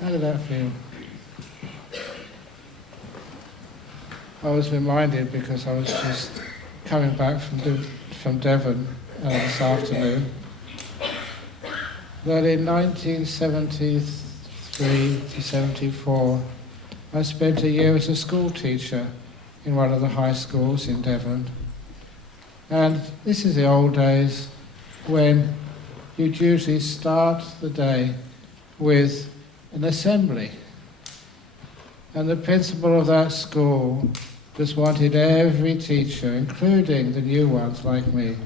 How did that feel? I was reminded, because I was just coming back from Devon this afternoon, that in 1973 to 74, I spent a year as a school teacher in one of the high schools in Devon. And this is the old days when you'd usually start the day with an assembly. And the principal of that school just wanted every teacher, including the new ones like me,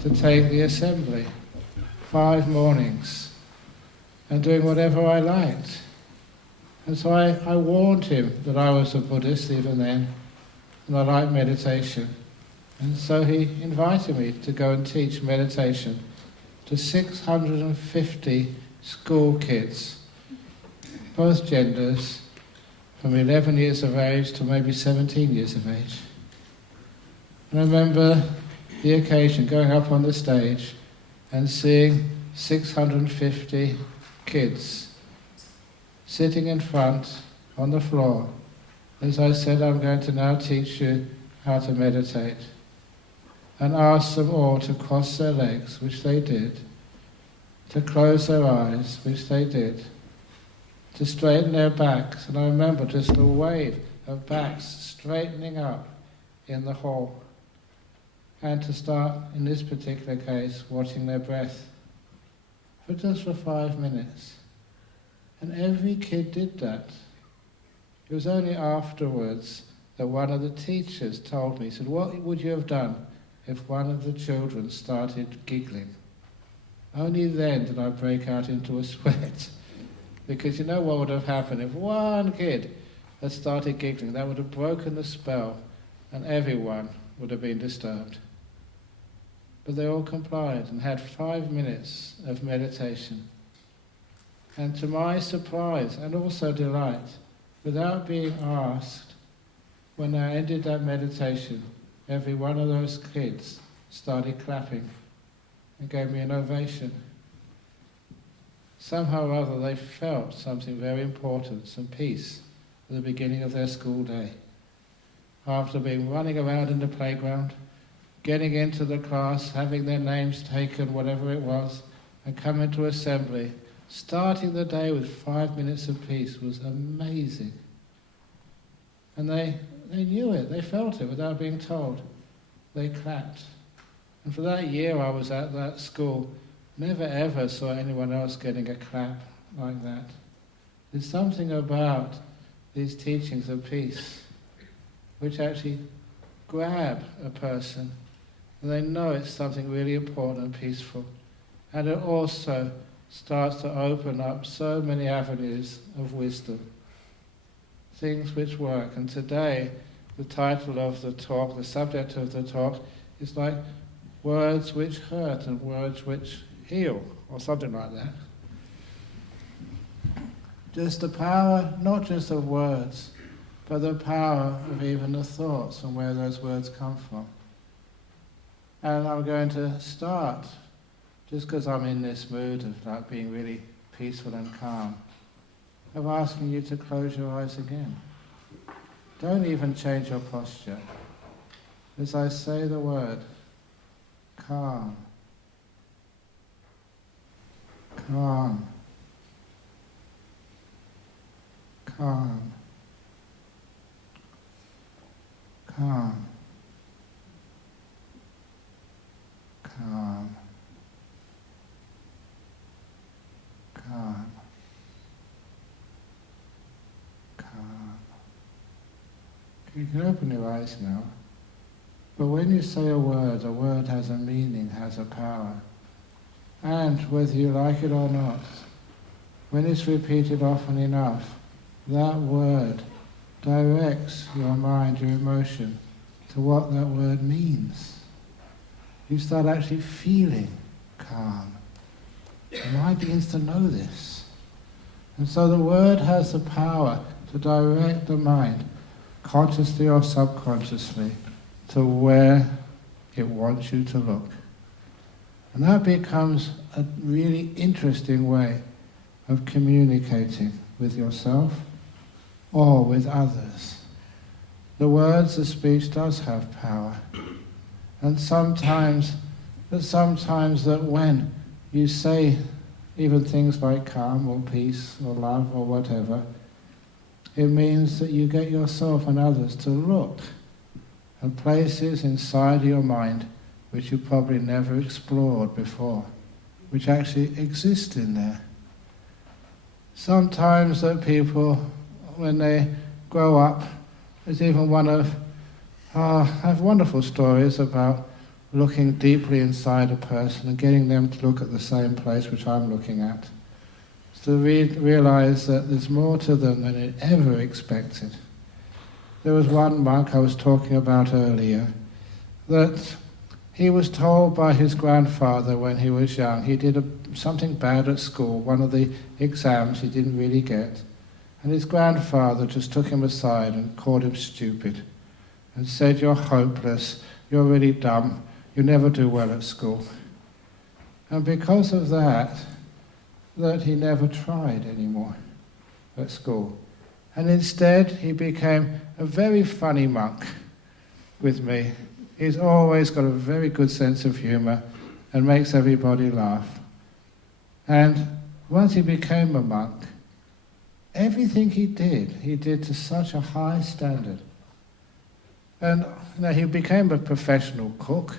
to take the assembly 5 mornings and doing whatever I liked. And so I warned him that I was a Buddhist even then, and I liked meditation. And so he invited me to go and teach meditation to 650 school kids, both genders, from 11 years of age to maybe 17 years of age. And I remember the occasion, going up on the stage and seeing 650 kids sitting in front on the floor as I said, I'm going to now teach you how to meditate, and ask them all to cross their legs, which they did, to close their eyes, which they did, to straighten their backs. And I remember just the wave of backs straightening up in the hall, and to start, in this particular case, watching their breath for just 5 minutes. And every kid did that. It was only afterwards that one of the teachers told me, he said, what would you have done if one of the children started giggling? Only then did I break out into a sweat. Because you know what would have happened if one kid had started giggling? That would have broken the spell and everyone would have been disturbed. But they all complied and had 5 minutes of meditation. And to my surprise and also delight, without being asked, when I ended that meditation, every one of those kids started clapping and gave me an ovation. Somehow or other they felt something very important, some peace, at the beginning of their school day. After being running around in the playground, getting into the class, having their names taken, whatever it was, and coming to assembly, starting the day with 5 minutes of peace was amazing. And they knew it, they felt it without being told. They clapped. And for that year I was at that school, never ever saw anyone else getting a clap like that. There's something about these teachings of peace which actually grab a person, and they know it's something really important and peaceful. And it also starts to open up so many avenues of wisdom, things which work. And today, the title of the talk, the subject of the talk, is like words which hurt and words which heal, or something like that. Just the power, not just of words, but the power of even the thoughts and where those words come from. And I'm going to start, just because I'm in this mood of like being really peaceful and calm, of asking you to close your eyes again. Don't even change your posture. As I say the word, calm, calm, calm, calm, calm, calm, calm. You can open your eyes now, but when you say a word has a meaning, has a power. And whether you like it or not, when it's repeated often enough, that word directs your mind, your emotion, to what that word means. You start actually feeling calm. The mind begins to know this. And so the word has the power to direct the mind, consciously or subconsciously, to where it wants you to look. And that becomes a really interesting way of communicating with yourself or with others. The words of speech does have power. And sometimes that when you say even things like calm or peace or love or whatever, it means that you get yourself and others to look at places inside your mind which you probably never explored before, which actually exist in there. Sometimes that people, when they grow up, there's even I have wonderful stories about looking deeply inside a person and getting them to look at the same place which I'm looking at. To realize that there's more to them than it ever expected. There was one monk I was talking about earlier, that he was told by his grandfather when he was young, he did something bad at school, one of the exams he didn't really get, and his grandfather just took him aside and called him stupid and said, "You're hopeless, you're really dumb, you never do well at school." And because of that he never tried anymore at school. And instead he became a very funny monk with me. He's always got a very good sense of humour and makes everybody laugh. And once he became a monk, everything he did to such a high standard. And he became a professional cook.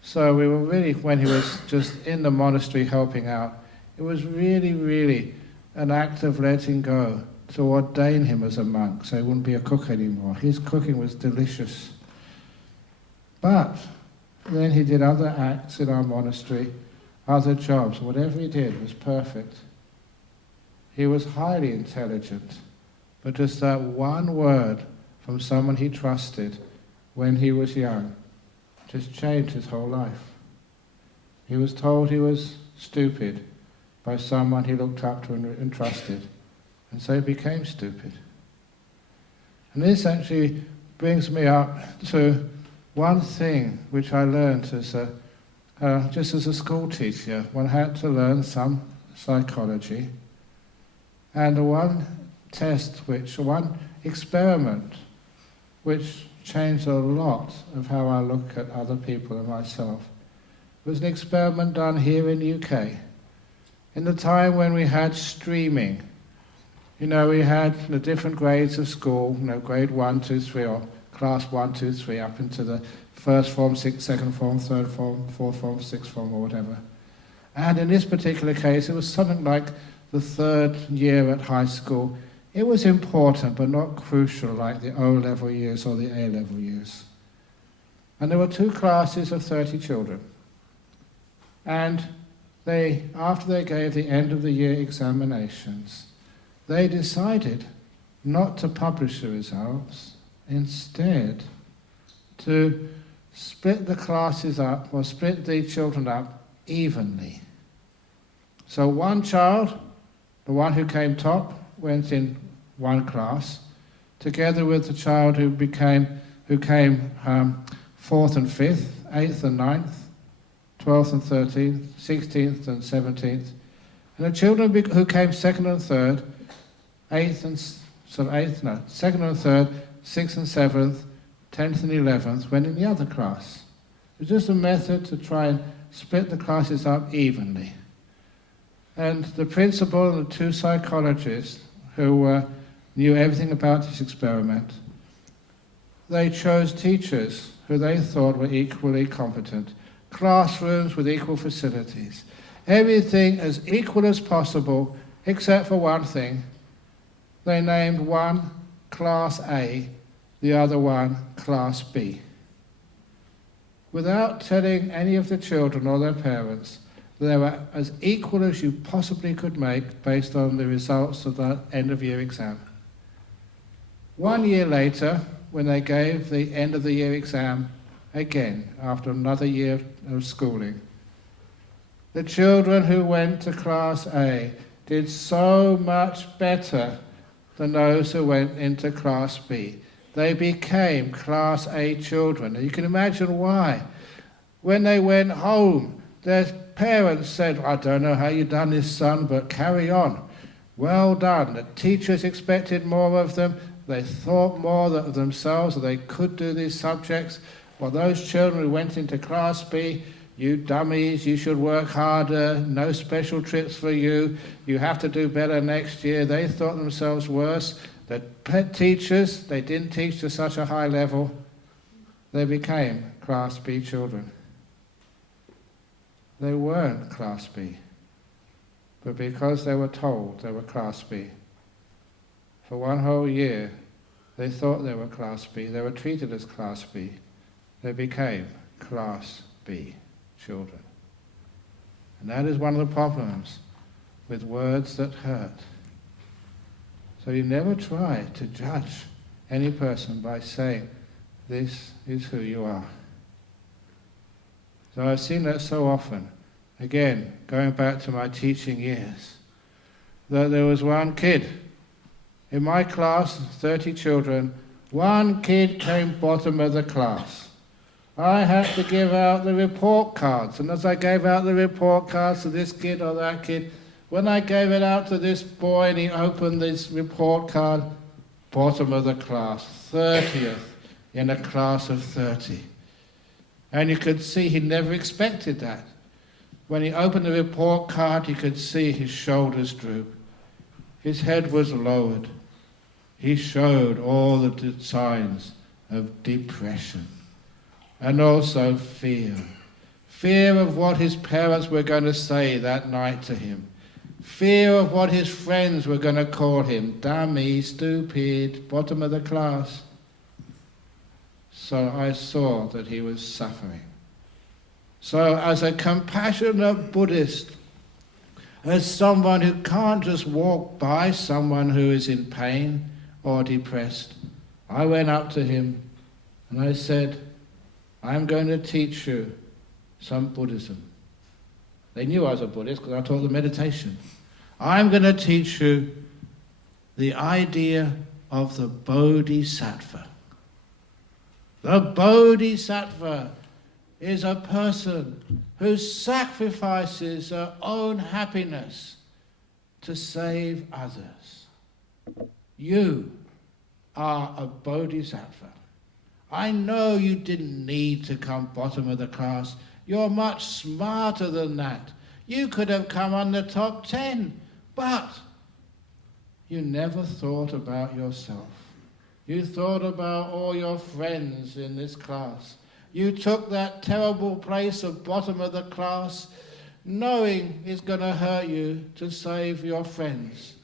So we were really, when he was just in the monastery helping out, it was really, really an act of letting go to ordain him as a monk so he wouldn't be a cook anymore. His cooking was delicious. But then he did other acts in our monastery, other jobs. Whatever he did was perfect. He was highly intelligent, but just that one word from someone he trusted when he was young just changed his whole life. He was told he was stupid by someone he looked up to and trusted, and so he became stupid. And this actually brings me up to one thing which I learned as just as a school teacher. One had to learn some psychology, and one experiment which changed a lot of how I look at other people and myself. It was an experiment done here in the UK. In the time when we had streaming, we had the different grades of school, grade 1, 2, 3, or class 1, 2, 3, up into the first form, second form, third form, fourth form, sixth form, or whatever. And in this particular case, it was something like the third year at high school. It was important, but not crucial like the O-level years or the A-level years. And there were 2 classes of 30 children. And after they gave the end of the year examinations, they decided not to publish the results, instead to split the classes up, or split the children up evenly. So one child, the one who came top, went in one class, together with the child who came 4th and 5th, 8th and 9th, 12th and 13th, 16th and 17th. And the children who came 2nd and 3rd, 2nd and 3rd, 6th and 7th, 10th and 11th went in the other class. It was just a method to try and split the classes up evenly. And the principal and the 2 psychologists who knew everything about this experiment, they chose teachers who they thought were equally competent, classrooms with equal facilities, everything as equal as possible, except for one thing. They named one Class A, the other one Class B. Without telling any of the children or their parents, they were as equal as you possibly could make based on the results of that end-of-year exam. 1 year later, when they gave the end-of-the-year exam again, after another year of schooling, the children who went to Class A did so much better than those who went into Class B. They became Class A children. And you can imagine why. When they went home, their parents said, I don't know how you've done this, son, but carry on. Well done. The teachers expected more of them. They thought more of themselves that they could do these subjects. Well, those children who went into Class B, you dummies, you should work harder, no special trips for you, you have to do better next year. They thought themselves worse. The teachers, they didn't teach to such a high level. They became Class B children. They weren't Class B, but because they were told they were Class B, for one whole year they thought they were Class B, they were treated as Class B, they became Class B children. And that is one of the problems with words that hurt. So you never try to judge any person by saying, this is who you are. So I've seen that so often, again, going back to my teaching years, that there was one kid. In my class, 30 children, one kid came bottom of the class. I had to give out the report cards, and as I gave out the report cards to this kid or that kid, when I gave it out to this boy and he opened this report card, bottom of the class, 30th in a class of 30. And you could see he never expected that. When he opened the report card, you could see his shoulders droop. His head was lowered. He showed all the signs of depression and also fear. Fear of what his parents were going to say that night to him. Fear of what his friends were going to call him. Dummy, stupid, bottom of the class. So I saw that he was suffering. So as a compassionate Buddhist, as someone who can't just walk by someone who is in pain or depressed, I went up to him and I said, I'm going to teach you some Buddhism. They knew I was a Buddhist because I taught them meditation. I'm going to teach you the idea of the Bodhisattva. The Bodhisattva is a person who sacrifices her own happiness to save others. You are a Bodhisattva. I know you didn't need to come bottom of the class. You're much smarter than that. You could have come on the top 10, but you never thought about yourself. You thought about all your friends in this class. You took that terrible place of bottom of the class, knowing it's going to hurt you to save your friends.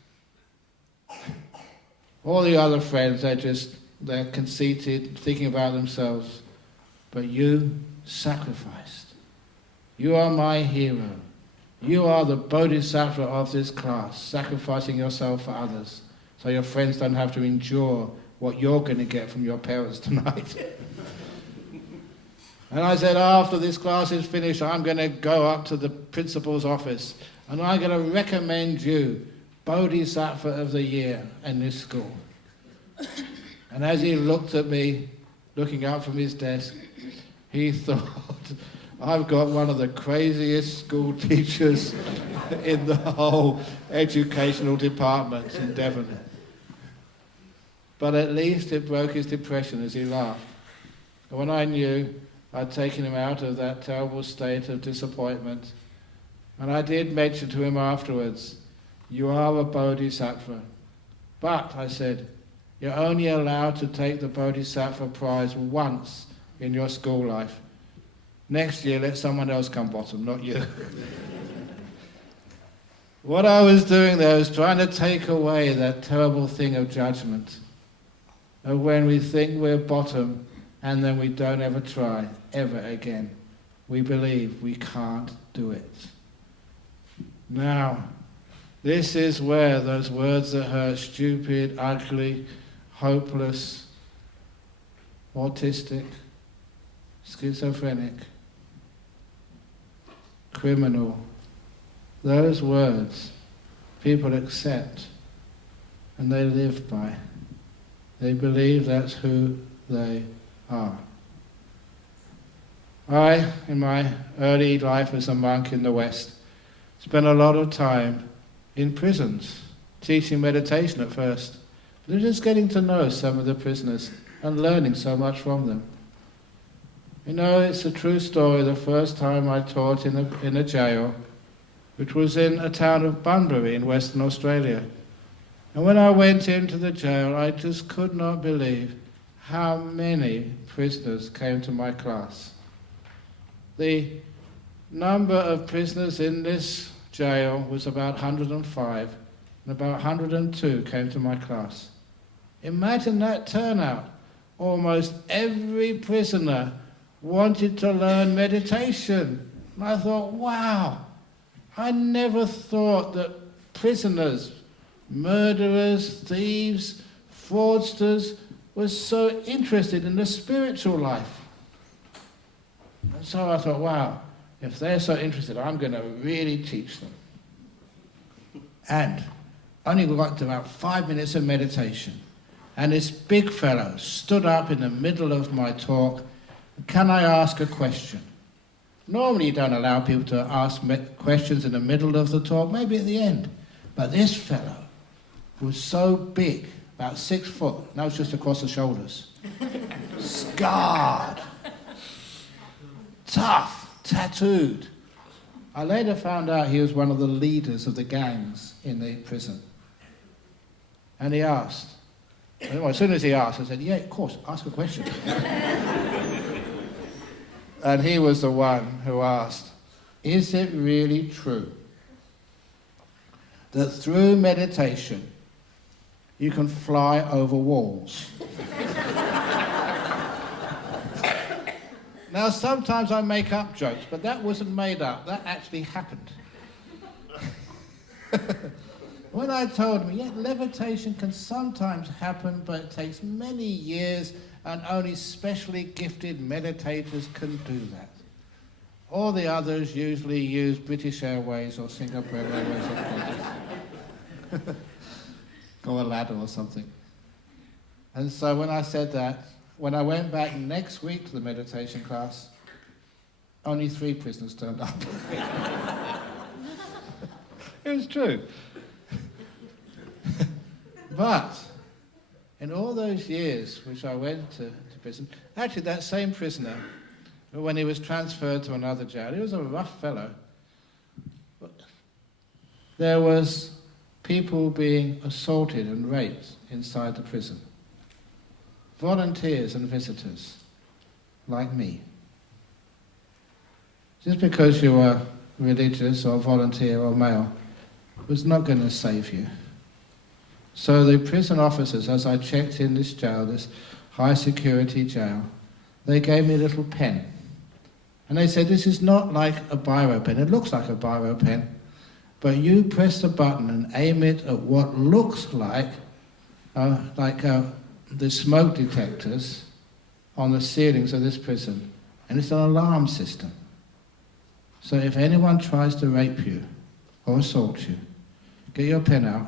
All the other friends, they're conceited, thinking about themselves. But you sacrificed. You are my hero. You are the Bodhisattva of this class, sacrificing yourself for others, so your friends don't have to endure what you're going to get from your parents tonight. And I said, after this class is finished, I'm going to go up to the principal's office and I'm going to recommend you Bodhisattva of the Year in this school. And as he looked at me, looking up from his desk, he thought, I've got one of the craziest school teachers in the whole educational department in Devon. But at least it broke his depression as he laughed. And when I knew I'd taken him out of that terrible state of disappointment, and I did mention to him afterwards, you are a Bodhisattva. But, I said, you're only allowed to take the Bodhisattva prize once in your school life. Next year, let someone else come bottom, not you. What I was doing there was trying to take away that terrible thing of judgment, of when we think we're bottom and then we don't ever try, ever again. We believe we can't do it. Now, this is where those words that hurt, stupid, ugly, hopeless, autistic, schizophrenic, criminal, those words people accept and they live by. They believe that's who they are. I, in my early life as a monk in the West, spent a lot of time in prisons, teaching meditation at first, but just getting to know some of the prisoners and learning so much from them. You know, it's a true story. The first time I taught in a jail, which was in a town of Bunbury in Western Australia. And when I went into the jail, I just could not believe how many prisoners came to my class. The number of prisoners in this jail was about 105, and about 102 came to my class. Imagine that turnout. Almost every prisoner wanted to learn meditation. And I thought, wow, I never thought that prisoners, murderers, thieves, fraudsters were so interested in the spiritual life. And so I thought, wow, if they're so interested, I'm going to really teach them. And only got to about 5 minutes of meditation. And this big fellow stood up in the middle of my talk. Can I ask a question? Normally you don't allow people to ask questions in the middle of the talk, maybe at the end. But this fellow was so big, about 6 foot, that was just across the shoulders, scarred, tough, tattooed. I later found out he was one of the leaders of the gangs in the prison. And he asked, well, as soon as he asked, I said, yeah, of course, ask a question. And he was the one who asked, is it really true that through meditation you can fly over walls? Now, sometimes I make up jokes, but that wasn't made up. That actually happened. When I told him, yeah, levitation can sometimes happen, but it takes many years and only specially gifted meditators can do that. All the others usually use British Airways or Singapore Airways or Aladdin or something. And so when I said that, when I went back next week to the meditation class, only 3 prisoners turned up. It was true. But in all those years which I went to prison, actually that same prisoner, when he was transferred to another jail, he was a rough fellow. There was people being assaulted and raped inside the prison. Volunteers and visitors, like me. Just because you were religious or volunteer or male was not going to save you. So the prison officers, as I checked in this jail, this high security jail, they gave me a little pen. And they said, this is not like a biro pen. It looks like a biro pen, but you press the button and aim it at what looks like the smoke detectors on the ceilings of this prison. And it's an alarm system. So if anyone tries to rape you or assault you, get your pen out,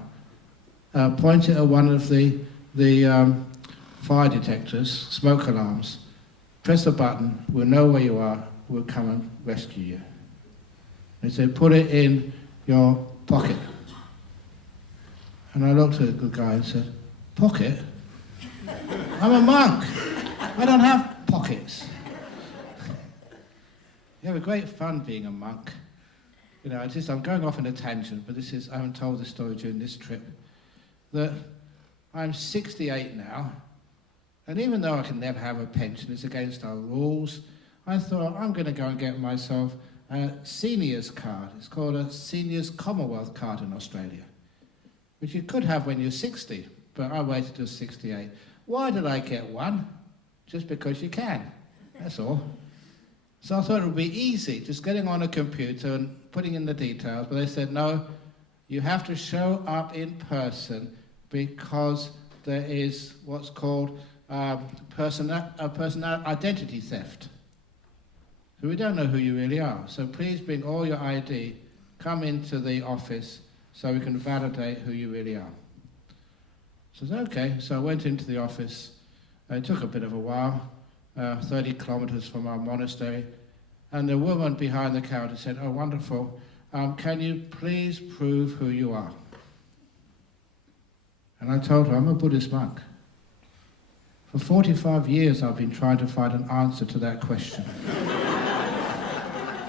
point it at one of the fire detectors, smoke alarms, press the button, we'll know where you are, we'll come and rescue you. They said, put it in your pocket. And I looked at the guy and said, pocket? I'm a monk. I don't have pockets. You have a great fun being a monk. You know, I'm going off on a tangent, but I haven't told this story during this trip, that I'm 68 now, and even though I can never have a pension, it's against our rules, I thought I'm going to go and get myself a seniors card. It's called a Seniors Commonwealth card in Australia, which you could have when you're 60, but I waited till 68. Why did I get one? Just because you can, that's all. So I thought it would be easy, just getting on a computer and putting in the details, but they said, no, you have to show up in person because there is what's called personal identity theft. So we don't know who you really are. So please bring all your ID, come into the office so we can validate who you really are. So I said, okay. So I went into the office. It took a bit of a while, 30 kilometers from our monastery. And the woman behind the counter said, "Oh, wonderful. Can you please prove who you are?" And I told her, "I'm a Buddhist monk. For 45 years I've been trying to find an answer to that question."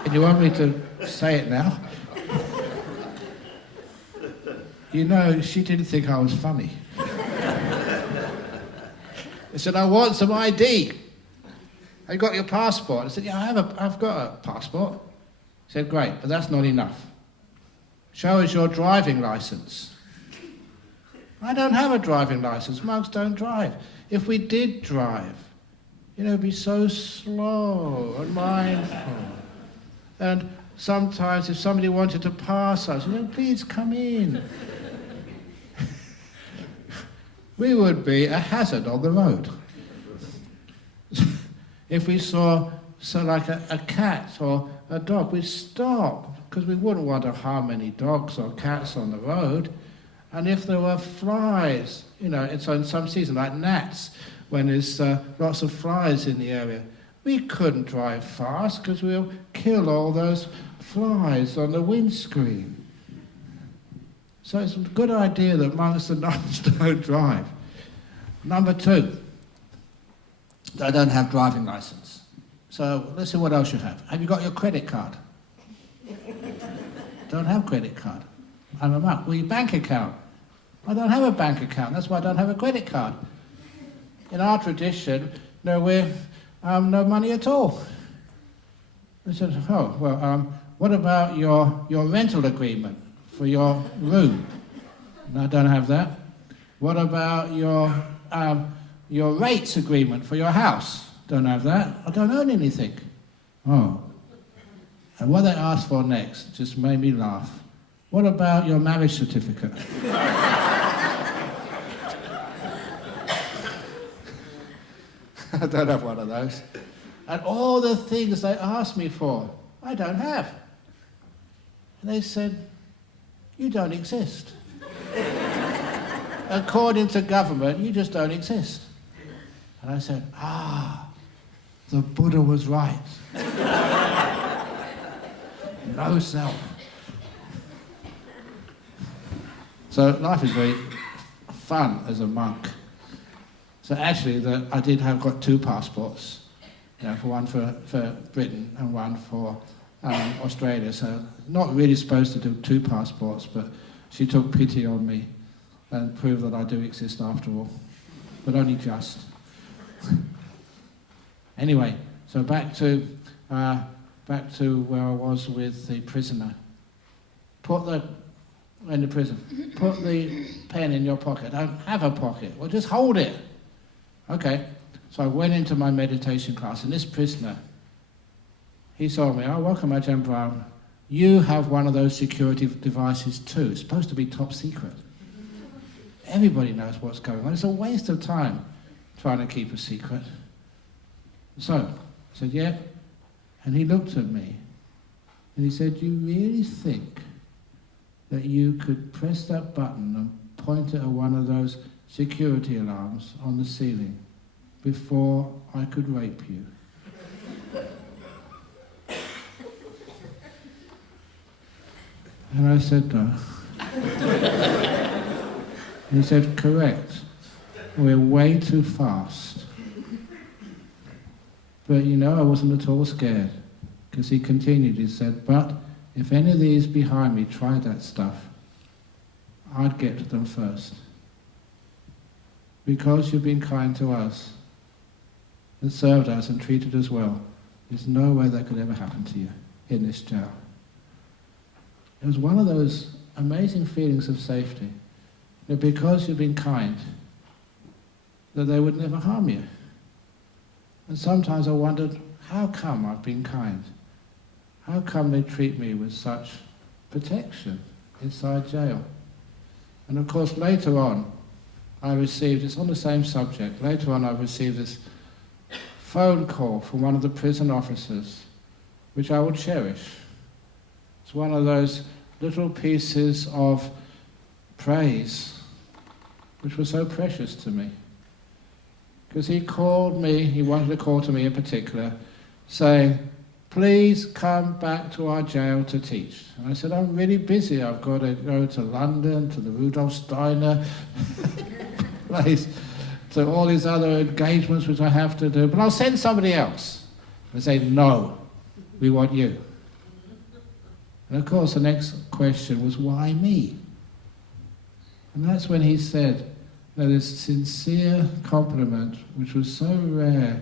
And you want me to say it now? You know, she didn't think I was funny. I said, "I want some ID. Have you got your passport?" I said, "Yeah, I've got a passport." He said, "Great, but that's not enough. Show us your driving license." "I don't have a driving license. Monks don't drive. If we did drive, it'd be so slow and mindful. And sometimes if somebody wanted to pass us, please come in." We would be a hazard on the road. If we saw like a cat or a dog, we'd stop, because we wouldn't want to harm any dogs or cats on the road. And if there were flies, it's in some season, like gnats, when there's lots of flies in the area, we couldn't drive fast because we'll kill all those flies on the windscreen. So it's a good idea that monks and nuns don't drive. Number 2, I don't have driving license. So let's see what else you have. Have you got your credit card? Don't have credit card. I'm a monk. Well, your bank account? I don't have a bank account. That's why I don't have a credit card. In our tradition, we're no money at all. I said, "Oh, well, what about your rental agreement for your room?" "No, I don't have that." "What about your rates agreement for your house?" "Don't have that. I don't own anything." Oh. And what they asked for next just made me laugh. "What about your marriage certificate?" I don't have one of those. And all the things they asked me for, I don't have. And they said, "You don't exist. According to government, you just don't exist." And I said, the Buddha was right. No self. So life is very fun as a monk. So actually, I did have got 2 passports, for one for Britain and one for Australia. So not really supposed to do 2 passports, but she took pity on me and proved that I do exist after all, but only just. Anyway, so back to where I was with the prisoner. In the prison, put the pen in your pocket. I don't have a pocket. Well, just hold it. Okay. So I went into my meditation class, and this prisoner, he saw me. "Oh, welcome, Ajahn Brahm. You have one of those security devices too. It's supposed to be top secret. Everybody knows what's going on. It's a waste of time trying to keep a secret." So I said, "Yeah." And he looked at me, and he said, "You really think that you could press that button and point it at one of those security alarms on the ceiling before I could rape you?" And I said, "No." And he said, "Correct. We're way too fast." But I wasn't at all scared, because he continued. He said, "But if any of these behind me tried that stuff, I'd get to them first. Because you've been kind to us and served us and treated us well, there's no way that could ever happen to you in this jail." It was one of those amazing feelings of safety, that because you've been kind, that they would never harm you. And sometimes I wondered, how come I've been kind? How come they treat me with such protection inside jail? And of course, later on, it's on the same subject, later on I received this phone call from one of the prison officers, which I will cherish. It's one of those little pieces of praise which were so precious to me. Because he wanted to call to me in particular, saying, please come back to our jail to teach. And I said, I'm really busy. I've got to go to London, to the Rudolph Steiner place, to all these other engagements which I have to do, but I'll send somebody else. They say, no, we want you. And of course the next question was, why me? And that's when he said, this sincere compliment, which was so rare,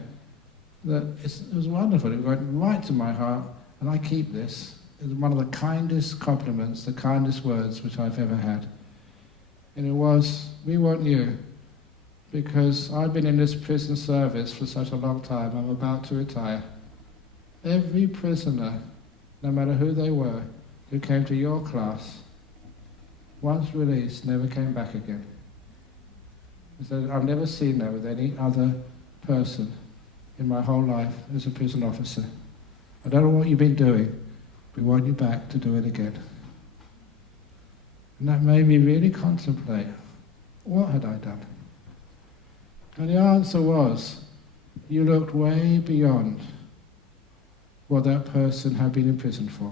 that it was wonderful. It went right to my heart, and I keep this. It was one of the kindest compliments, the kindest words which I've ever had. And it was, we want you, because I've been in this prison service for such a long time, I'm about to retire. Every prisoner, no matter who they were, who came to your class, once released, never came back again. So I've never seen that with any other person in my whole life as a prison officer. I don't know what you've been doing. We want you back to do it again. And that made me really contemplate, what had I done? And the answer was, you looked way beyond what that person had been imprisoned for.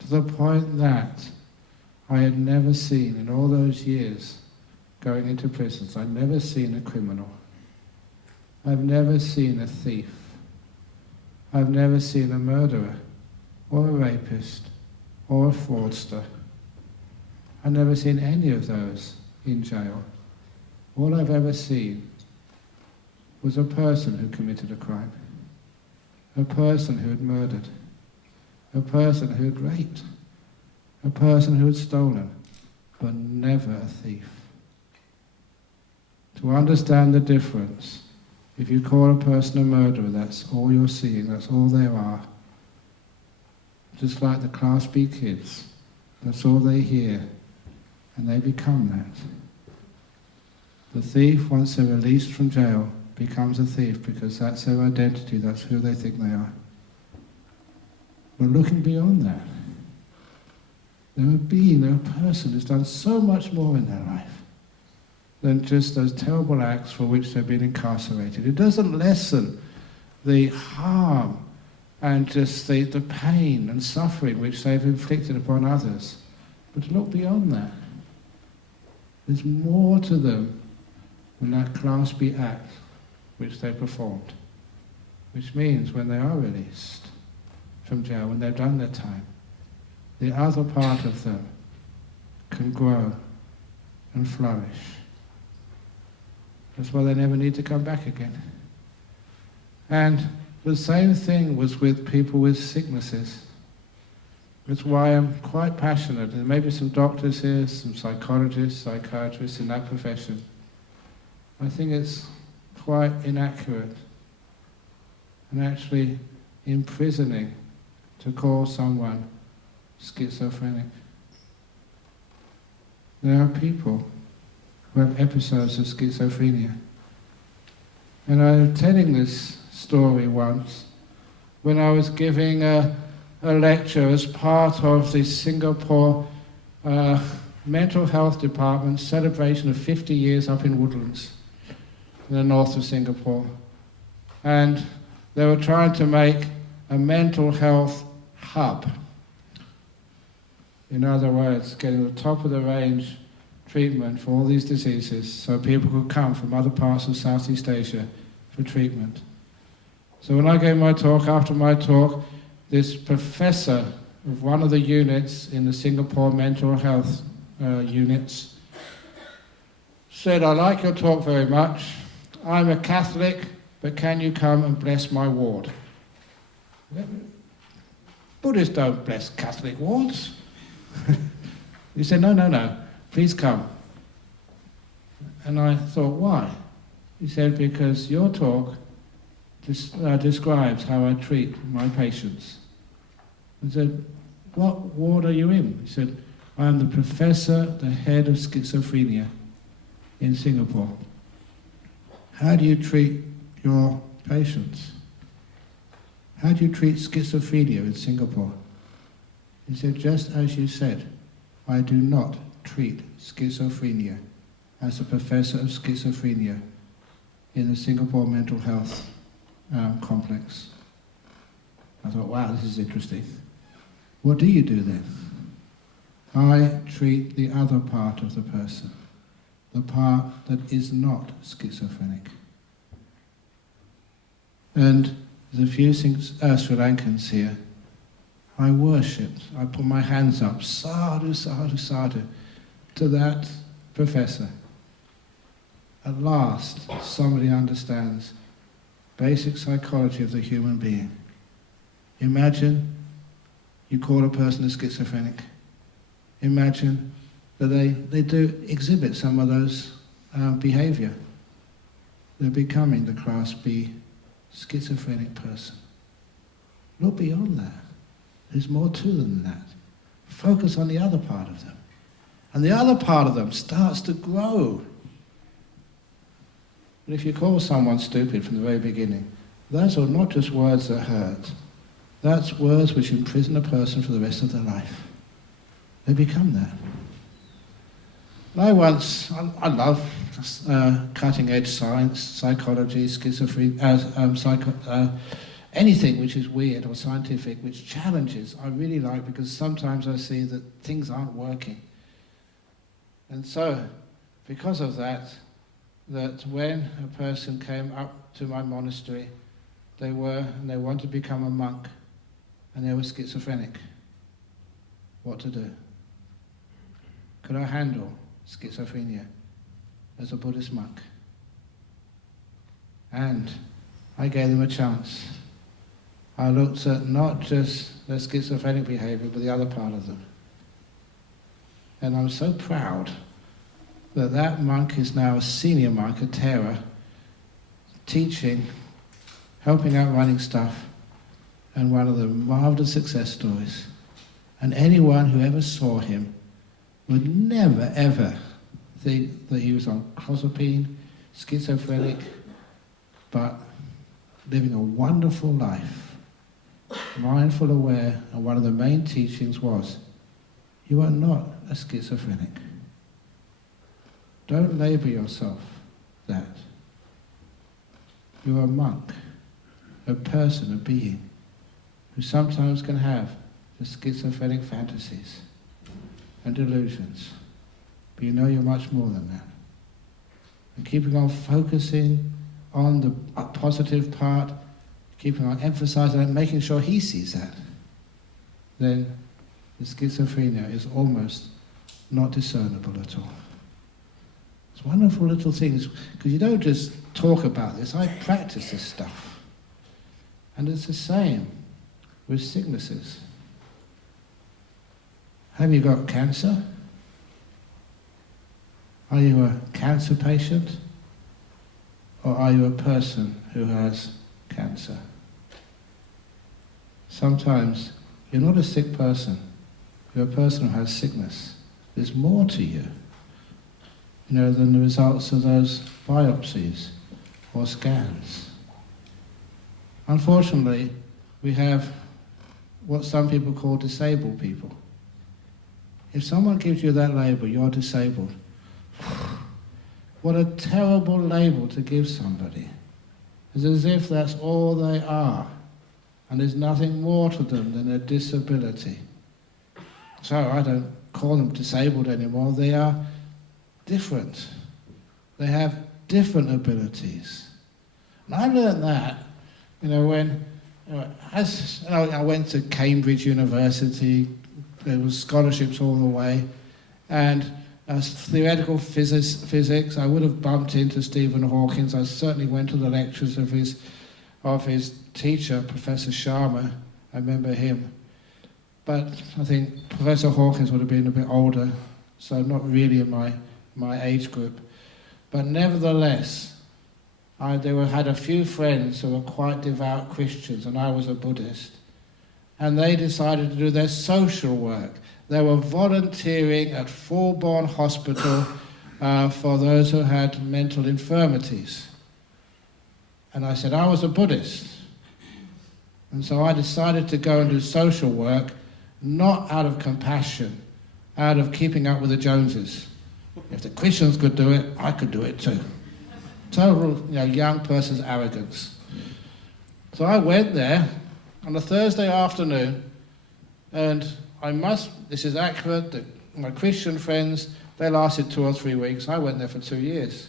To the point that I had never seen in all those years going into prisons, I'd never seen a criminal. I've never seen a thief. I've never seen a murderer or a rapist or a fraudster. I've never seen any of those in jail. All I've ever seen was a person who committed a crime, a person who had murdered, a person who had raped, a person who had stolen, but never a thief. To understand the difference, if you call a person a murderer, that's all you're seeing, that's all there are. Just like the Class B kids, that's all they hear, and they become that. The thief, once they're released from jail, becomes a thief because that's their identity, that's who they think they are. But looking beyond that, they're a being, they're a person who's done so much more in their life than just those terrible acts for which they've been incarcerated. It doesn't lessen the harm and just the pain and suffering which they've inflicted upon others. But to look beyond that, there's more to them than that Class B act which they performed. Which means when they are released from jail, when they've done their time, the other part of them can grow and flourish. That's why they never need to come back again. And the same thing was with people with sicknesses. That's why I'm quite passionate. There may be some doctors here, some psychologists, psychiatrists in that profession. I think it's quite inaccurate and actually imprisoning to call someone schizophrenic. There are people who have episodes of schizophrenia. And I was telling this story once when I was giving a lecture as part of the Singapore Mental Health Department's celebration of 50 years up in Woodlands, in the north of Singapore. And they were trying to make a mental health hub. In other words, getting the top of the range treatment for all these diseases so people could come from other parts of Southeast Asia for treatment. So when I gave my talk, after my talk, this professor of one of the units in the Singapore mental health units said, I like your talk very much. I'm a Catholic, but can you come and bless my ward? Buddhists don't bless Catholic wards. He said, no, please come. And I thought, why? He said, because your talk describes how I treat my patients. I said, what ward are you in? He said, I am the professor, the head of schizophrenia in Singapore. How do you treat your patients? How do you treat schizophrenia in Singapore? He said, just as you said, I do not treat schizophrenia as a professor of schizophrenia in the Singapore mental health complex. I thought, wow, this is interesting. What do you do then? I treat the other part of the person, the part that is not schizophrenic. And there's a few Sri Lankans here. I worshipped, I put my hands up, sadhu, sadhu, sadhu, to that professor. At last, somebody understands basic psychology of the human being. Imagine you call a person a schizophrenic. Imagine that they do exhibit some of those behaviour. They're becoming the class B schizophrenic person. Look beyond that. There's more to them than that. Focus on the other part of them. And the other part of them starts to grow. But if you call someone stupid from the very beginning, those are not just words that hurt. That's words which imprison a person for the rest of their life. They become that. I love cutting-edge science, psychology, schizophrenia, anything which is weird or scientific, which challenges, I really like, because sometimes I see that things aren't working. And so, because of that when a person came up to my monastery, they wanted to become a monk, and they were schizophrenic. What to do? Could I handle schizophrenia as a Buddhist monk? And I gave them a chance. I looked at not just their schizophrenic behaviour, but the other part of them. And I'm so proud that monk is now a senior monk at Tara, teaching, helping out running stuff, and one of the marvellous success stories. And anyone who ever saw him would never, ever think that he was on clozapine, schizophrenic, but living a wonderful life, mindful, aware, and one of the main teachings was, you are not a schizophrenic. Don't label yourself that. You're a monk, a person, a being, who sometimes can have the schizophrenic fantasies and delusions. But you know you're much more than that. And keeping on focusing on the positive part, keeping on emphasizing and making sure he sees that, then the schizophrenia is almost not discernible at all. It's wonderful little things, because you don't just talk about this, I practice this stuff. And it's the same with sicknesses. Have you got cancer? Are you a cancer patient? Or are you a person who has cancer? Sometimes you're not a sick person, you're a person who has sickness. There's more to you, than the results of those biopsies or scans. Unfortunately, we have what some people call disabled people. If someone gives you that label, you're disabled, what a terrible label to give somebody. It's as if that's all they are, and there's nothing more to them than a disability. So I don't call them disabled anymore, they are different. They have different abilities. And I learned that, when I went to Cambridge University, there was scholarships all the way, and theoretical physics, I would have bumped into Stephen Hawking. I certainly went to the lectures of his teacher, Professor Sharma. I remember him. But I think Professor Hawkins would have been a bit older, so not really in my age group. But nevertheless, I had a few friends who were quite devout Christians, and I was a Buddhist. And they decided to do their social work. They were volunteering at Fulbourn Hospital for those who had mental infirmities. And I said, I was a Buddhist. And so I decided to go and do social work, not out of compassion, out of keeping up with the Joneses. If the Christians could do it, I could do it too. Total young person's arrogance. So I went there, on a Thursday afternoon, and this is accurate, that my Christian friends, they lasted 2 or 3 weeks. I went there for 2 years.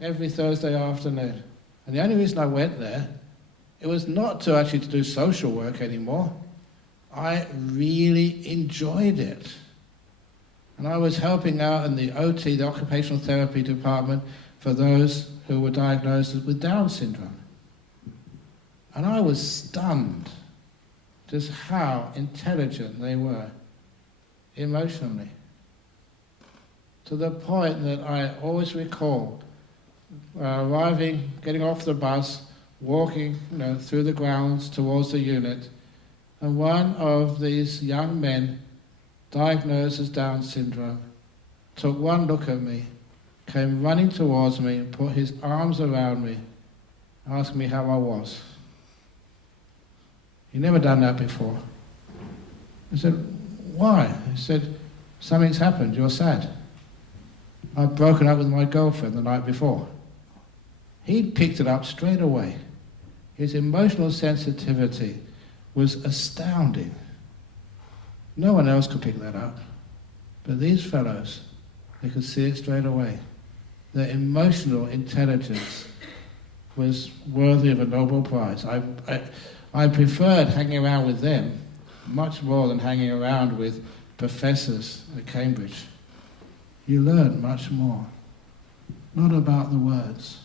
Every Thursday afternoon. And the only reason I went there, it was not to actually to do social work anymore. I really enjoyed it. And I was helping out in the OT, the occupational therapy department, for those who were diagnosed with Down syndrome. And I was stunned just how intelligent they were emotionally. To the point that I always recall arriving, getting off the bus, walking through the grounds towards the unit, and one of these young men diagnosed as Down syndrome took one look at me, came running towards me and put his arms around me, asked me how I was. He'd never done that before. I said, why? He said, something's happened, you're sad. I'd broken up with my girlfriend the night before. He'd picked it up straight away. His emotional sensitivity was astounding. No one else could pick that up. But these fellows, they could see it straight away. Their emotional intelligence was worthy of a Nobel Prize. I preferred hanging around with them much more than hanging around with professors at Cambridge. You learn much more. Not about the words,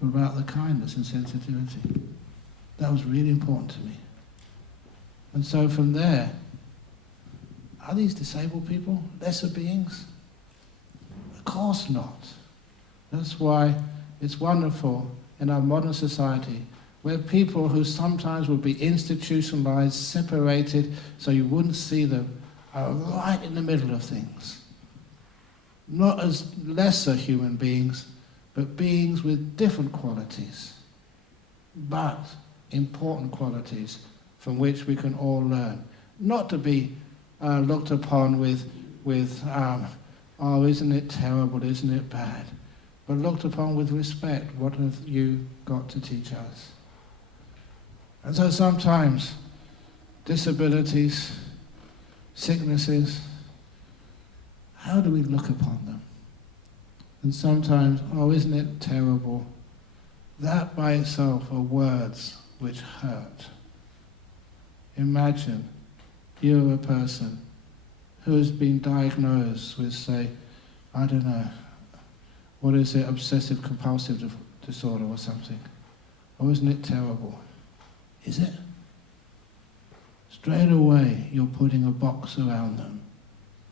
but about the kindness and sensitivity. That was really important to me. And so from there, are these disabled people lesser beings? Of course not. That's why it's wonderful in our modern society where people who sometimes would be institutionalized, separated, so you wouldn't see them, are right in the middle of things. Not as lesser human beings, but beings with different qualities, but important qualities from which we can all learn. Not to be looked upon with oh, isn't it terrible, isn't it bad? But looked upon with respect. What have you got to teach us? And so sometimes disabilities, sicknesses, how do we look upon them? And sometimes, oh, isn't it terrible? That by itself are words which hurt. Imagine you're a person who has been diagnosed with, say, I don't know, what is it, obsessive compulsive disorder or something. Oh, isn't it terrible? Is it? Straight away you're putting a box around them.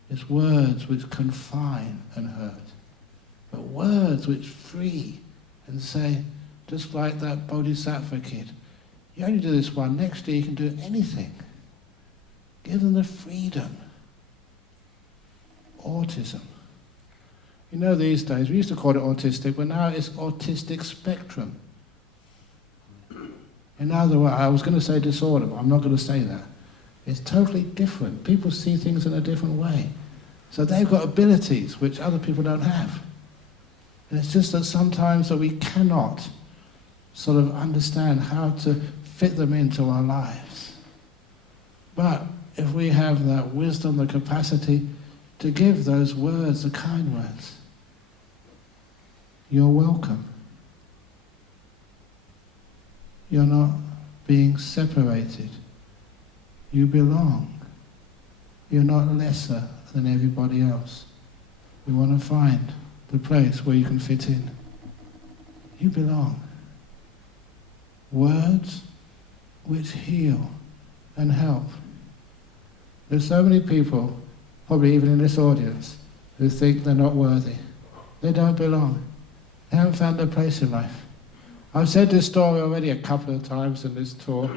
It's words which confine and hurt. But words which free and say, just like that Bodhisattva kid, you only do this one, next year you can do anything. Give them the freedom. Autism. You know, these days, we used to call it autistic, but now it's autistic spectrum. In other words, I was going to say disorder, but I'm not going to say that. It's totally different. People see things in a different way. So they've got abilities which other people don't have. And it's just that sometimes that we cannot sort of understand how to fit them into our lives. But if we have that wisdom, the capacity to give those words, the kind words, you're welcome. You're not being separated. You belong. You're not lesser than everybody else. We want to find the place where you can fit in. You belong. Words which heal and help. There's so many people, probably even in this audience, who think they're not worthy. They don't belong. They haven't found their place in life. I've said this story already a couple of times in this tour,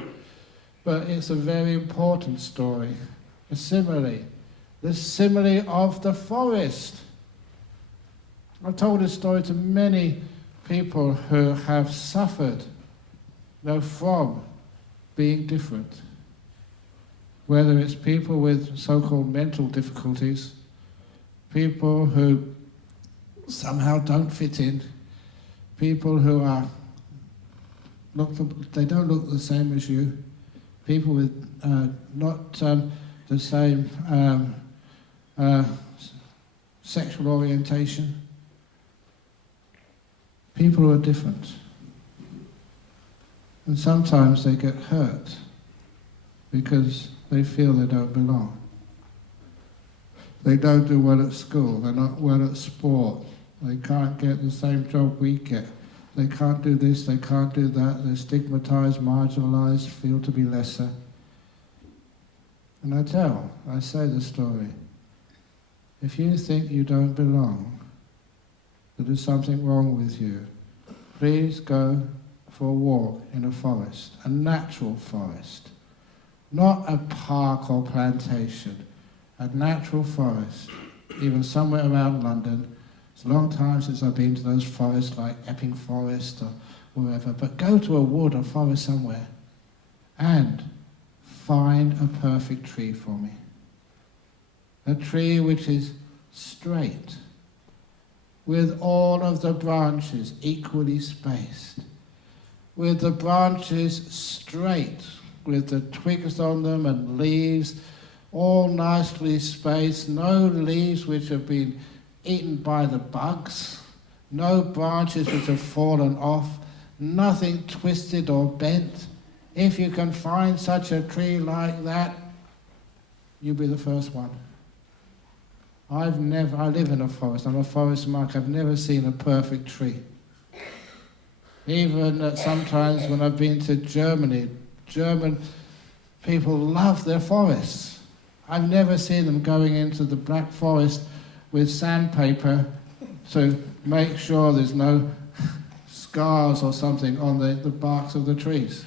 but it's a very important story. A simile. The simile of the forest. I've told this story to many people who have suffered from being different. Whether it's people with so-called mental difficulties, people who somehow don't fit in, people who are they don't look the same as you. People with not the same sexual orientation. People who are different. And sometimes they get hurt because they feel they don't belong. They don't do well at school, they're not well at sport, they can't get the same job we get. They can't do this, they can't do that, they're stigmatized, marginalized, feel to be lesser. And I say the story. If you think you don't belong, that there's something wrong with you, please go for a walk in a forest, a natural forest, not a park or plantation, a natural forest, even somewhere around London. It's a long time since I've been to those forests like Epping Forest or wherever, but go to a wood or forest somewhere and find a perfect tree for me. A tree which is straight, with all of the branches equally spaced, with the branches straight, with the twigs on them and leaves all nicely spaced, no leaves which have been eaten by the bugs, no branches which have fallen off, nothing twisted or bent. If you can find such a tree like that, you'll be the first one. I live in a forest, I'm a forest monk, I've never seen a perfect tree. Even sometimes when I've been to Germany, German people love their forests. I've never seen them going into the Black Forest with sandpaper to make sure there's no scars or something on the barks of the trees.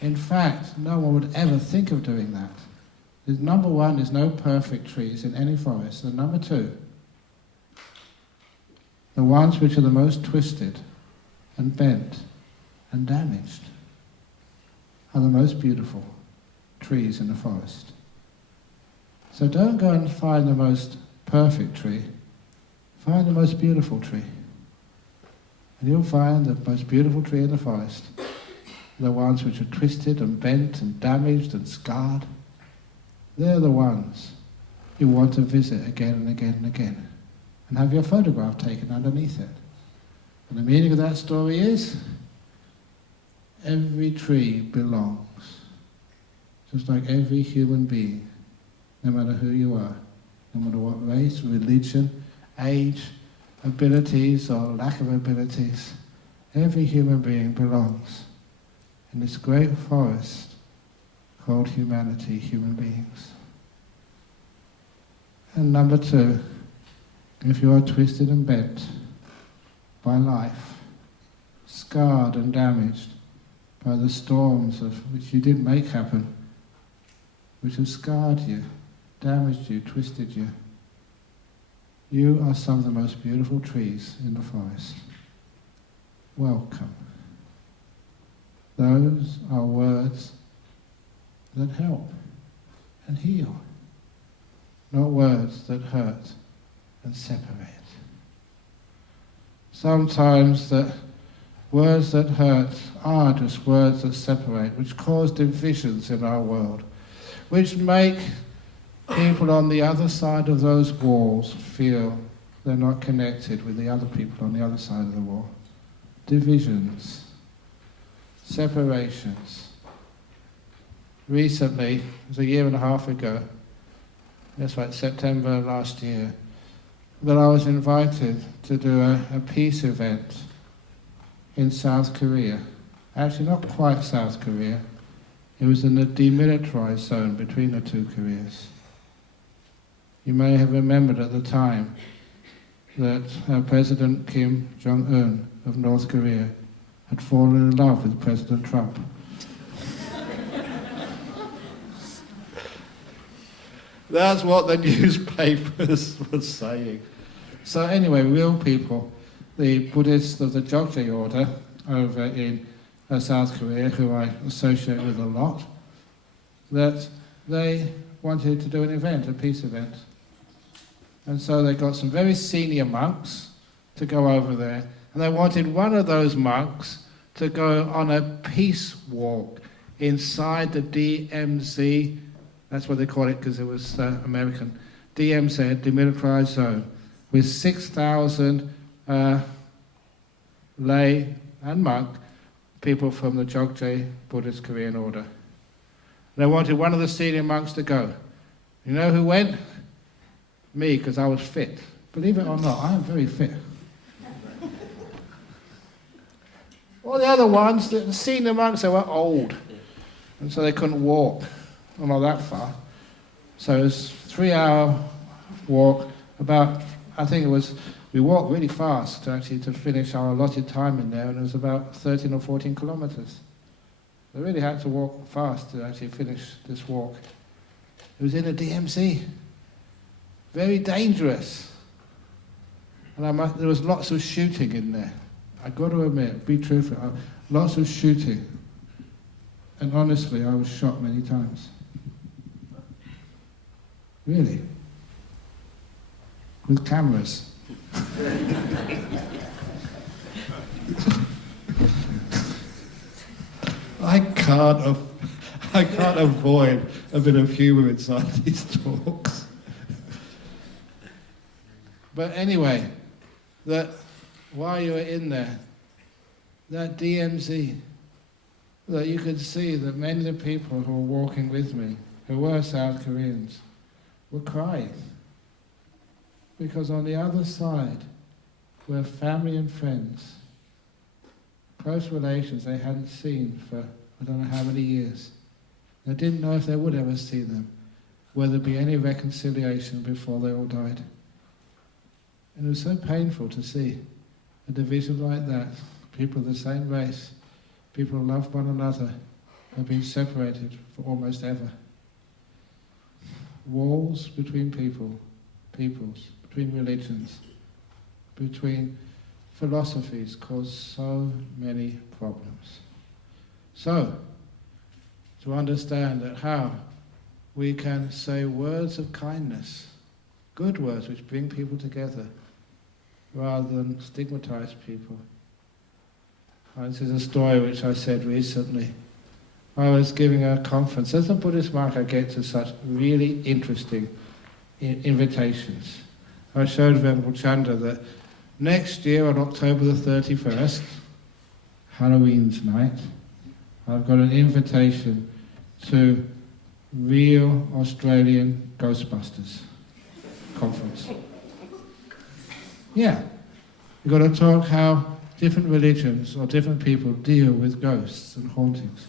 In fact, no one would ever think of doing that. Number one, there's no perfect trees in any forest. And number two, the ones which are the most twisted and bent and damaged are the most beautiful trees in the forest. So don't go and find the most perfect tree, find the most beautiful tree. And you'll find the most beautiful tree in the forest, the ones which are twisted and bent and damaged and scarred. They're the ones you want to visit again and again and again, and have your photograph taken underneath it. And the meaning of that story is, every tree belongs, just like every human being, no matter who you are, no matter what race, religion, age, abilities or lack of abilities. Every human being belongs in this great forest called humanity, human beings. And number two, if you are twisted and bent by life, scarred and damaged by the storms of which you didn't make happen, which have scarred you, damaged you, twisted you, you are some of the most beautiful trees in the forest. Welcome. Those are words that help and heal, not words that hurt and separate. Sometimes the words that hurt are just words that separate, which cause divisions in our world, which make people on the other side of those walls feel they're not connected with the other people on the other side of the wall. Divisions, separations. Recently, it was a year and a half ago, that's right, September last year, that I was invited to do a peace event in South Korea. Actually, not quite South Korea. It was in the demilitarized zone between the two Koreas. You may have remembered at the time that President Kim Jong-un of North Korea had fallen in love with President Trump. That's what the newspapers were saying. So anyway, real people, the Buddhists of the Jogje order over in South Korea, who I associate with a lot, that they wanted to do an event, a peace event. And so they got some very senior monks to go over there, and they wanted one of those monks to go on a peace walk inside the DMZ, that's what they call it because it was American, DMZ, Demilitarized Zone, with 6,000 lay and monk people from the Jogje Buddhist Korean order. They wanted one of the senior monks to go. You know who went? Me, because I was fit. Believe it or not, I am very fit. All the other ones, the senior monks, they were old. And so they couldn't walk, well, not that far. So it was a 3-hour walk, about, I think it was, we walked really fast to finish our allotted time in there, and it was about 13 or 14 kilometers. They really had to walk fast to actually finish this walk. It was in a DMZ. Very dangerous. And there was lots of shooting in there. I've got to admit, be truthful, lots of shooting. And honestly, I was shot many times. Really. With cameras. I can't avoid a bit of humour inside these talks. But anyway, while you were in there, that DMZ, that you could see that many of the people who were walking with me, who were South Koreans, were crying. Because on the other side were family and friends, close relations they hadn't seen for I don't know how many years. They didn't know if they would ever see them, whether there'd be any reconciliation before they all died. And it was so painful to see a division like that. People of the same race, people who love one another, have been separated for almost ever. Walls between peoples, between religions, between philosophies cause so many problems. So, to understand that how we can say words of kindness, good words which bring people together, rather than stigmatize people. This is a story which I said recently. I was giving a conference. As a Buddhist monk, I get to such really interesting invitations. I showed Venerable Chanda that next year on October the 31st, Halloween's night, I've got an invitation to Real Australian Ghostbusters conference. Yeah, we've got to talk how different religions or different people deal with ghosts and hauntings.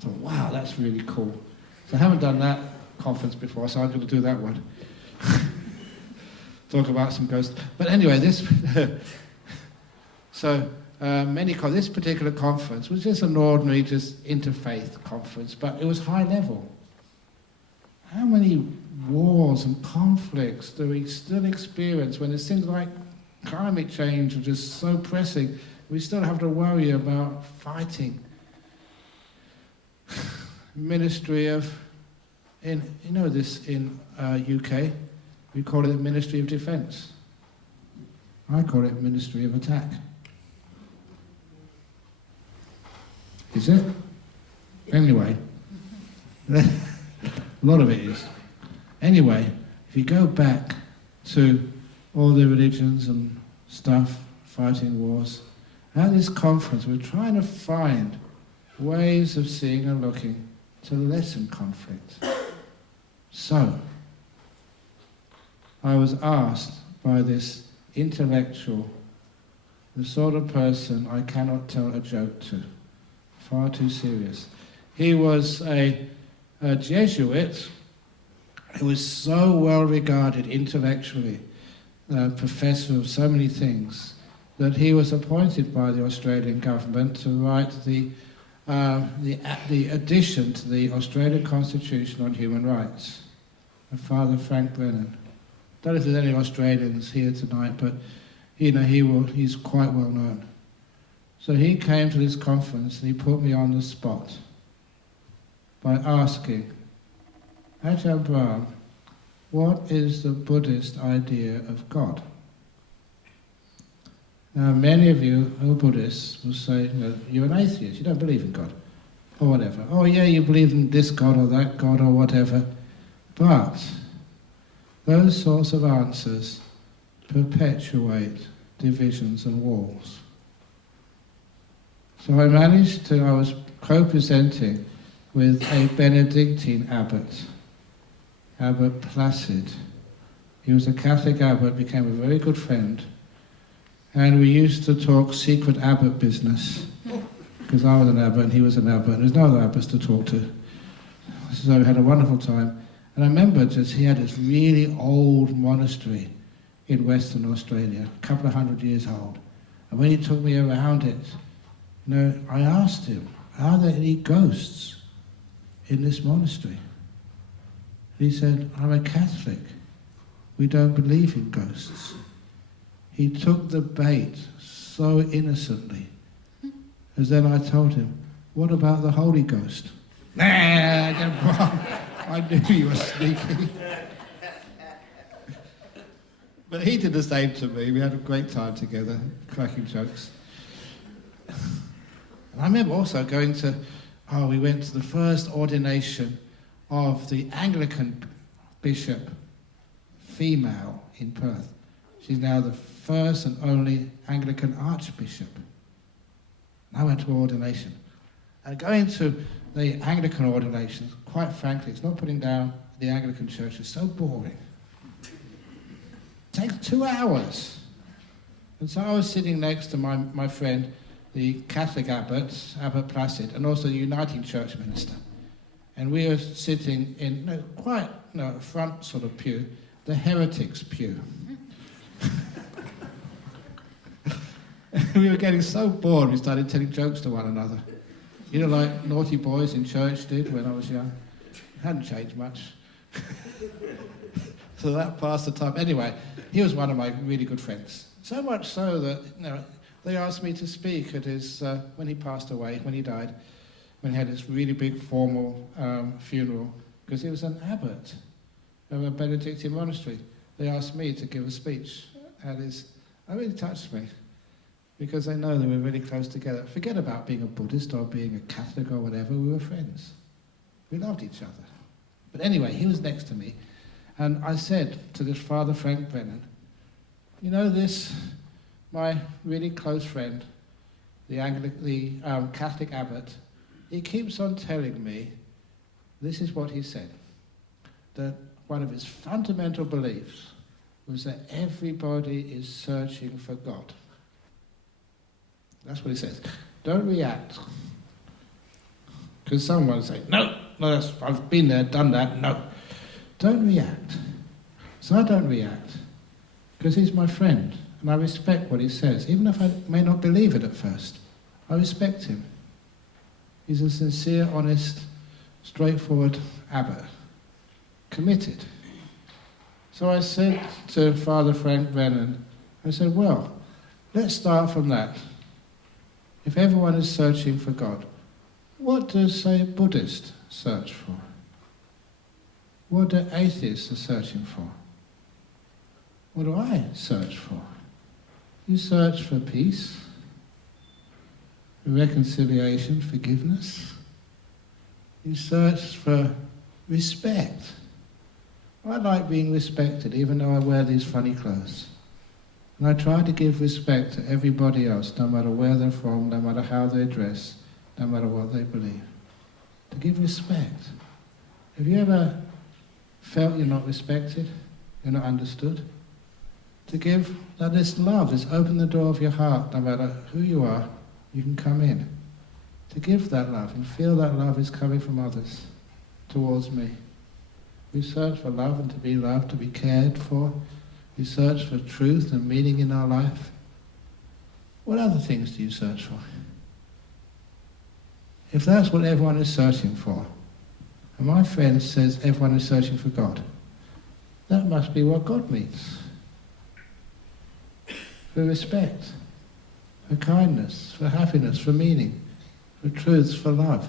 I thought, wow, that's really cool. So I haven't done that conference before, so I'm going to do that one. Talk about some ghosts. But anyway, this this particular conference was just an ordinary, just interfaith conference, but it was high level. How many wars and conflicts do we still experience when it seems like climate change is just so pressing? We still have to worry about fighting. Ministry of, in UK, we call it the Ministry of Defence. I call it Ministry of Attack. Is it? Anyway, a lot of it is. Anyway, if you go back to all the religions and stuff, fighting wars, at this conference we're trying to find ways of seeing and looking to lessen conflict. So, I was asked by this intellectual, the sort of person I cannot tell a joke to, far too serious. He was a Jesuit who was so well regarded intellectually, professor of so many things, that he was appointed by the Australian government to write the addition to the Australian Constitution on Human Rights, Father Frank Brennan. I don't know if there's any Australians here tonight, but he's quite well known. So he came to this conference and he put me on the spot by asking, Ajahn Brahm, what is the Buddhist idea of God? Now, many of you who are Buddhists will say, you're an atheist, you don't believe in God, or whatever. Oh yeah, you believe in this God or that God or whatever. But those sorts of answers perpetuate divisions and walls. So I was co-presenting with a Benedictine abbot, Abbot Placid. He was a Catholic abbot, became a very good friend, and we used to talk secret abbot business, because I was an abbot and he was an abbot, and there's no other abbots to talk to. So we had a wonderful time. And I remember he had this really old monastery in Western Australia, a couple of 100 years old. And when he took me around it, I asked him, are there any ghosts in this monastery? And he said, I'm a Catholic. We don't believe in ghosts. He took the bait so innocently. As then I told him, what about the Holy Ghost? Nah, I knew you were sneaky. But he did the same to me. We had a great time together, cracking jokes. And I remember also we went to the first ordination of the Anglican bishop, female, in Perth. She's now the first and only Anglican archbishop. And I went to ordination. And going to the Anglican ordinations, quite frankly, it's not putting down the Anglican church, it's so boring. It takes 2 hours. And so I was sitting next to my friend, the Catholic abbot, Abbot Placid, and also the Uniting Church minister. And we were sitting in a front sort of pew, the heretics' pew. We were getting so bored, we started telling jokes to one another. Like naughty boys in church did when I was young. It hadn't changed much. So that passed the time. Anyway, he was one of my really good friends. So much so that they asked me to speak at his, when he passed away, when he died, when he had this really big formal funeral, because he was an abbot of a Benedictine monastery. They asked me to give a speech at his. That really touched me, because they know that we're really close together. Forget about being a Buddhist or being a Catholic or whatever, we were friends. We loved each other. But anyway, he was next to me, and I said to this Father Frank Brennan, my really close friend, the Catholic abbot, he keeps on telling me, this is what he said, that one of his fundamental beliefs was that everybody is searching for God. That's what he says. Don't react. Because someone will say, no, I've been there, done that, no. Don't react. So I don't react, because he's my friend, and I respect what he says, even if I may not believe it at first. I respect him. He's a sincere, honest, straightforward abbot, committed. So I said to Father Frank Brennan, I said, well, let's start from that. If everyone is searching for God, what does, say, a Buddhist search for? What do atheists are searching for? What do I search for? You search for peace, reconciliation, forgiveness. You search for respect. I like being respected, even though I wear these funny clothes. And I try to give respect to everybody else, no matter where they're from, no matter how they dress, no matter what they believe. To give respect. Have you ever felt you're not respected, you're not understood? To give that this love, this open the door of your heart, no matter who you are, you can come in. To give that love and feel that love is coming from others towards me. We search for love and to be loved, to be cared for. We search for truth and meaning in our life. What other things do you search for? If that's what everyone is searching for, and my friend says everyone is searching for God, that must be what God means. For respect, for kindness, for happiness, for meaning, for truth, for love.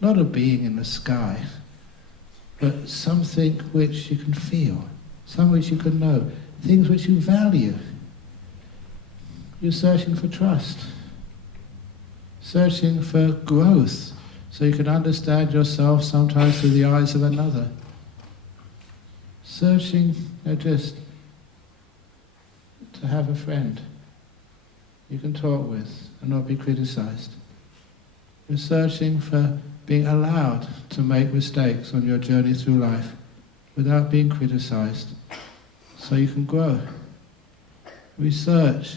Not a being in the sky, but something which you can feel, something which you can know, things which you value. You're searching for trust, searching for growth, so you can understand yourself sometimes through the eyes of another. Searching just to have a friend you can talk with and not be criticized. You're searching for being allowed to make mistakes on your journey through life without being criticized, so you can grow. We search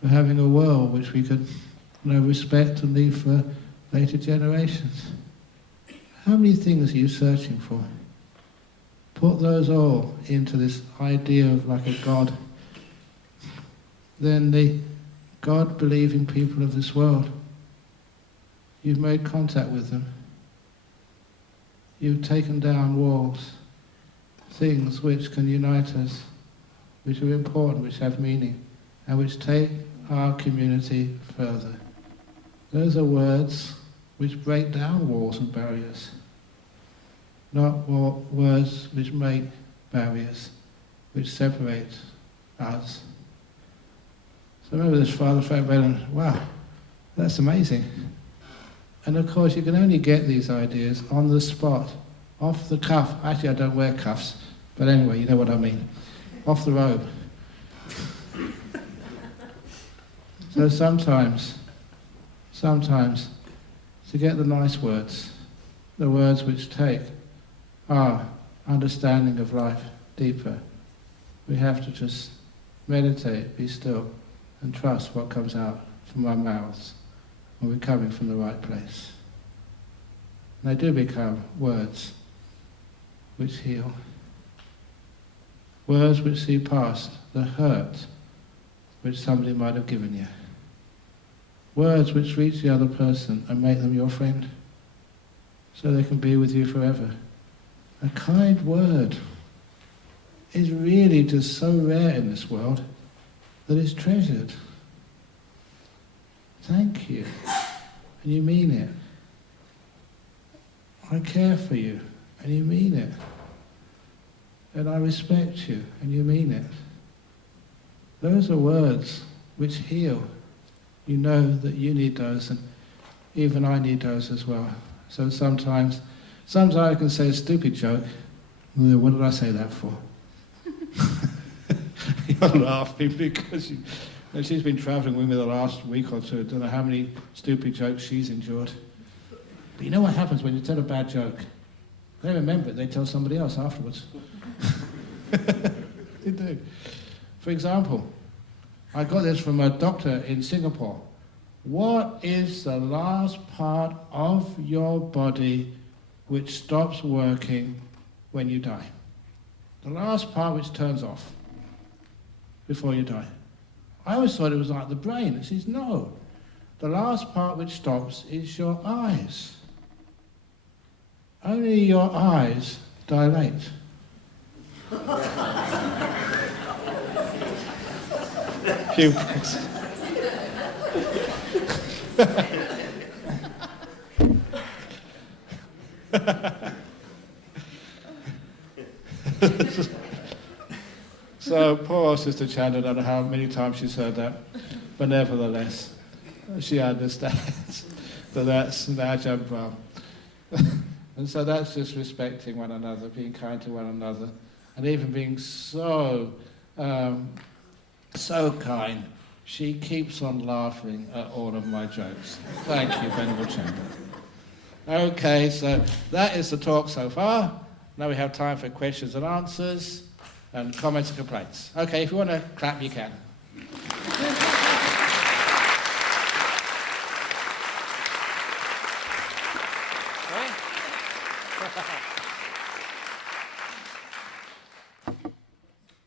for having a world which we could respect and leave for later generations. How many things are you searching for? Put those all into this idea of like a God. Then the God-believing people of this world, you've made contact with them. You've taken down walls, things which can unite us, which are important, which have meaning, and which take our community further. Those are words which break down walls and barriers, not words which make barriers, which separate us. So remember this Father Frank Brennan, wow, that's amazing. And of course you can only get these ideas on the spot, off the cuff. Actually I don't wear cuffs, but anyway, you know what I mean. Off the robe. So sometimes, to get the nice words, the words which take our understanding of life deeper, we have to just meditate, be still, and trust what comes out from our mouths when we're coming from the right place. And they do become words which heal. Words which see past the hurt which somebody might have given you. Words which reach the other person and make them your friend, so they can be with you forever. A kind word is really just so rare in this world that it's treasured. Thank you, and you mean it. I care for you, and you mean it. And I respect you, and you mean it. Those are words which heal. You know that you need those, and even I need those as well. So sometimes I can say a stupid joke. What did I say that for? You're laughing because she's been travelling with me the last week or two. I don't know how many stupid jokes she's endured. But you know what happens when you tell a bad joke? They remember it, they tell somebody else afterwards. They do. For example, I got this from a doctor in Singapore. What is the last part of your body which stops working when you die? The last part which turns off before you die. I always thought it was like the brain. It says, no. The last part which stops is your eyes. Only your eyes dilate. Pupils. So poor Sister Chan, I don't know how many times she's heard that, but nevertheless, she understands that that's the Ajahn Brahm. And so that's just respecting one another, being kind to one another, and even being so kind. She keeps on laughing at all of my jokes. Thank you, Venerable Chamber. Okay, so that is the talk so far. Now we have time for questions and answers and comments and complaints. Okay, if you want to clap, you can. Right?